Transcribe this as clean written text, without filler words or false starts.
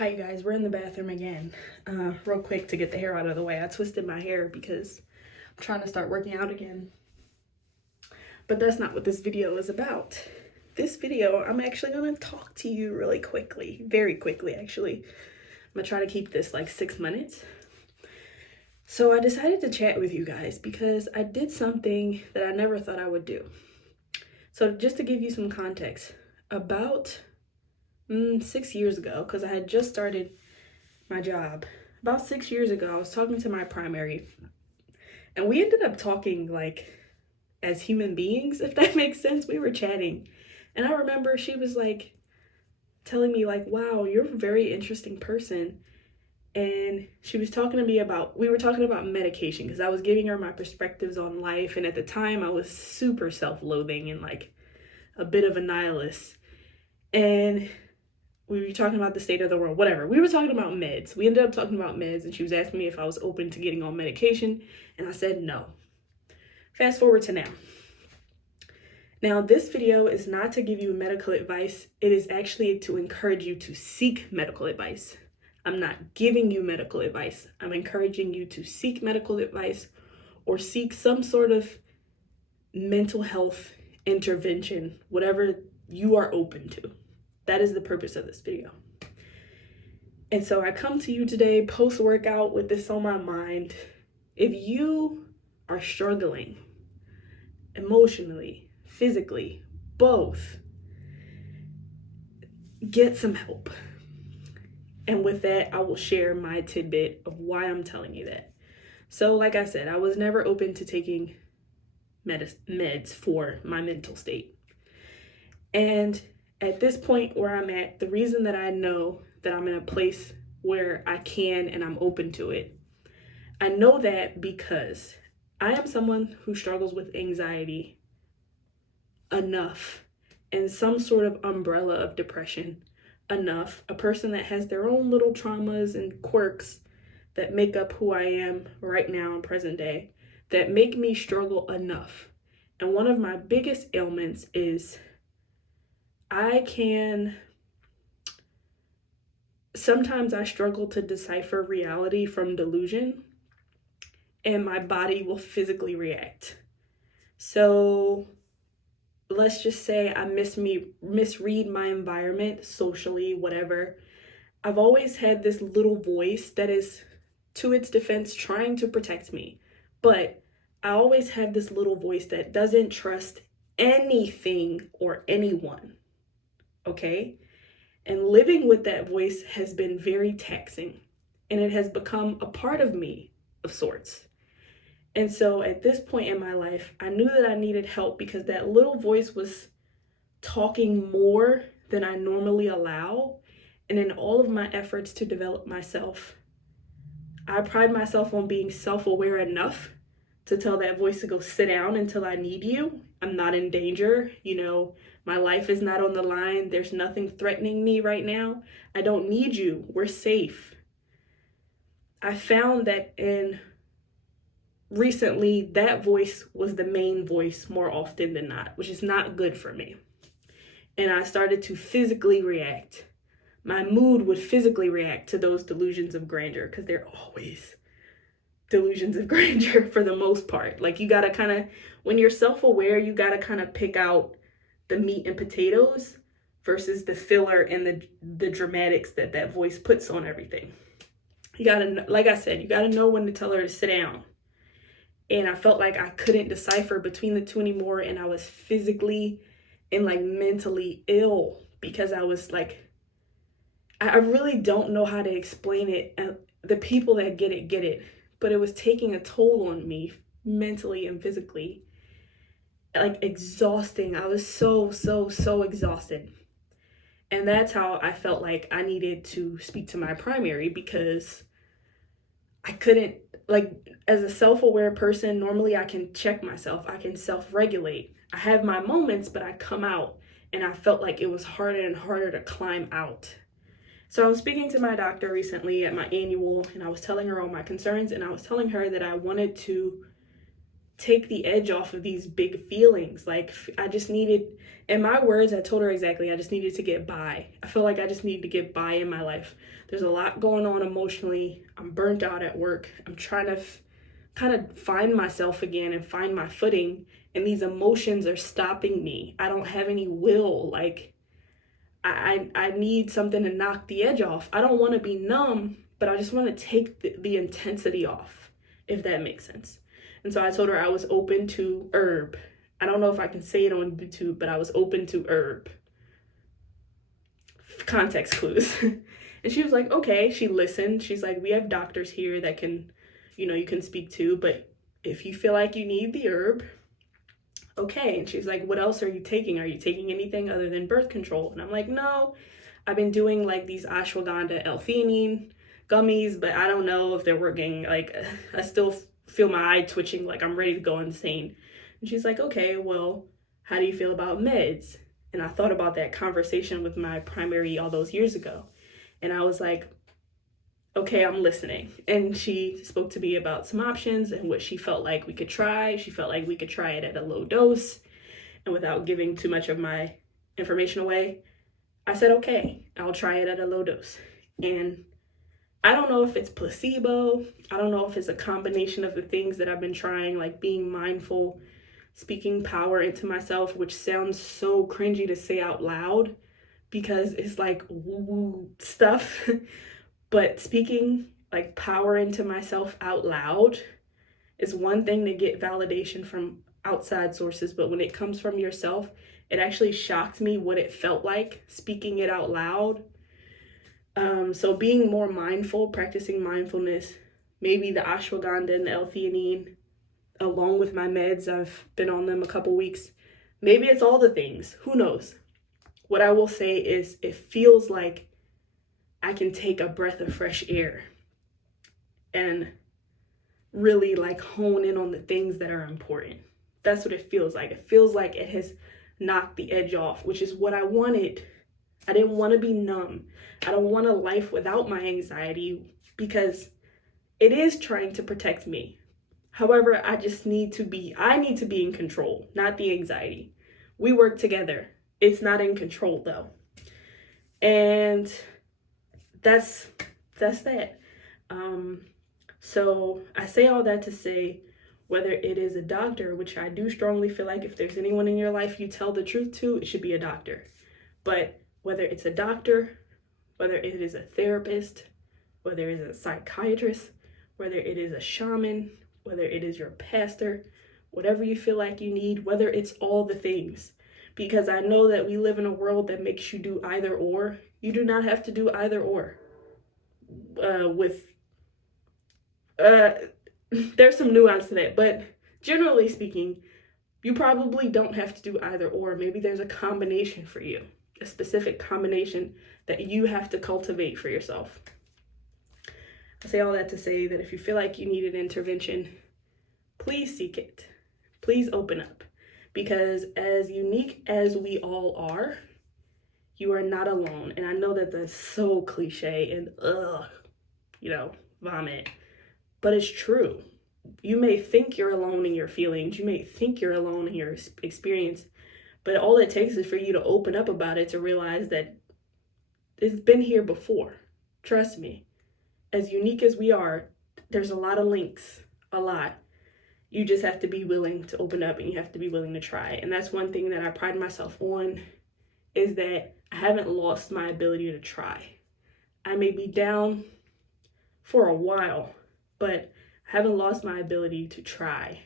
Hi you guys, we're in the bathroom again. Real quick to get the hair out of the way. I twisted my hair because I'm trying to start working out again. But that's not what this video is about. This video, I'm actually gonna talk to you really quickly, very quickly actually. I'm gonna try to keep this like 6 minutes. So I decided to chat with you guys because I did something that I never thought I would do. So just to give you some context, about 6 years ago, because I had just started my job. About 6 years ago, I was talking to my primary, and we ended up talking like as human beings, if that makes sense. We were chatting, and I remember she was like telling me like, wow, you're a very interesting person. And she was talking to me about, we were talking about medication because I was giving her my perspectives on life, and at the time I was super self-loathing and like a bit of a nihilist. And we were talking about the state of the world, whatever. We were talking about meds. We ended up talking about meds, and she was asking me if I was open to getting on medication, and I said no. Fast forward to now. Now, this video is not to give you medical advice. It is actually to encourage you to seek medical advice. I'm not giving you medical advice. I'm encouraging you to seek medical advice or seek some sort of mental health intervention, whatever you are open to. That is the purpose of this video. And so I come to you today post-workout with this on my mind. If you are struggling emotionally, physically, both, get some help. And with that, I will share my tidbit of why I'm telling you that. So like I said, I was never open to taking meds for my mental state. And at this point where I'm at, the reason that I know that I'm in a place where I can and I'm open to it, I know that because I am someone who struggles with anxiety enough, and some sort of umbrella of depression enough, a person that has their own little traumas and quirks that make up who I am right now in present day, that make me struggle enough. And one of my biggest ailments is sometimes I struggle to decipher reality from delusion, and my body will physically react. So let's just say I misread my environment socially, whatever. I've always had this little voice that is, to its defense, trying to protect me. But I always have this little voice that doesn't trust anything or anyone. Okay? And living with that voice has been very taxing, and it has become a part of me of sorts. And so at this point in my life, I knew that I needed help because that little voice was talking more than I normally allow. And in all of my efforts to develop myself, I pride myself on being self-aware enough to tell that voice to go sit down until I need you. I'm not in danger. My life is not on the line. There's nothing threatening me right now. I don't need you. We're safe. I found that recently that voice was the main voice more often than not, which is not good for me. And I started to physically react. My mood would physically react to those delusions of grandeur, because they're always delusions of grandeur for the most part. Like, you gotta kind of, when you're self-aware, you gotta kind of pick out the meat and potatoes versus the filler and the dramatics that voice puts on everything. You gotta, like I said, you gotta know when to tell her to sit down. And I felt like I couldn't decipher between the two anymore, and I was physically and like mentally ill because I was like, I really don't know how to explain it. The people that get it, but it was taking a toll on me mentally and physically, like exhausting. I was so exhausted. And that's how I felt like I needed to speak to my primary, because I couldn't, like, as a self-aware person, normally I can check myself. I can self-regulate. I have my moments, but I come out, and I felt like it was harder and harder to climb out. So I was speaking to my doctor recently at my annual, and I was telling her all my concerns, and I was telling her that I wanted to take the edge off of these big feelings. Like, I just needed, in my words, I told her exactly, I just needed to get by. I feel like I just needed to get by in my life. There's a lot going on emotionally. I'm burnt out at work. I'm trying to kind of find myself again and find my footing. And these emotions are stopping me. I don't have any will. Like, I need something to knock the edge off. I don't want to be numb, but I just want to take the intensity off, if that makes sense. And so I told her I was open to herb. I don't know if I can say it on YouTube, but I was open to herb. Context clues. And she was like, okay. She listened. She's like, we have doctors here that can, you can speak to, but if you feel like you need the herb, okay. And she's like, what else are you taking? Are you taking anything other than birth control? And I'm like, no, I've been doing like these ashwagandha L-theanine gummies, but I don't know if they're working. Like, I still feel my eye twitching, like I'm ready to go insane. And she's like, okay, well, how do you feel about meds? And I thought about that conversation with my primary all those years ago. And I was like, okay, I'm listening. And she spoke to me about some options and what she felt like we could try. She felt like we could try it at a low dose. And without giving too much of my information away, I said, okay, I'll try it at a low dose. And I don't know if it's placebo. I don't know if it's a combination of the things that I've been trying, like being mindful, speaking power into myself, which sounds so cringy to say out loud because it's like woo-woo stuff. But speaking like power into myself out loud is one thing to get validation from outside sources. But when it comes from yourself, it actually shocked me what it felt like speaking it out loud. So being more mindful, practicing mindfulness, maybe the ashwagandha and the L-theanine, along with my meds, I've been on them a couple weeks. Maybe it's all the things, who knows? What I will say is it feels like I can take a breath of fresh air and really like hone in on the things that are important. That's what it feels like. It feels like it has knocked the edge off, which is what I wanted. I didn't want to be numb. I don't want a life without my anxiety because it is trying to protect me. However, I need to be in control, not the anxiety. We work together. It's not in control though. And that's that. So I say all that to say, whether it is a doctor, which I do strongly feel like if there's anyone in your life you tell the truth to, it should be a doctor. But whether it's a doctor, whether it is a therapist, whether it is a psychiatrist, whether it is a shaman, whether it is your pastor, whatever you feel like you need, whether it's all the things. Because I know that we live in a world that makes you do either or. You do not have to do either or. There's some nuance to that, but generally speaking, you probably don't have to do either or. Maybe there's a combination for you, a specific combination that you have to cultivate for yourself. I say all that to say that if you feel like you need an intervention, please seek it. Please open up. Because as unique as we all are, you are not alone. And I know that that's so cliche and vomit. But it's true. You may think you're alone in your feelings. You may think you're alone in your experience. But all it takes is for you to open up about it to realize that it's been here before. Trust me. As unique as we are, there's a lot of links. A lot. You just have to be willing to open up and you have to be willing to try. And that's one thing that I pride myself on, is that I haven't lost my ability to try. I may be down for a while, but I haven't lost my ability to try.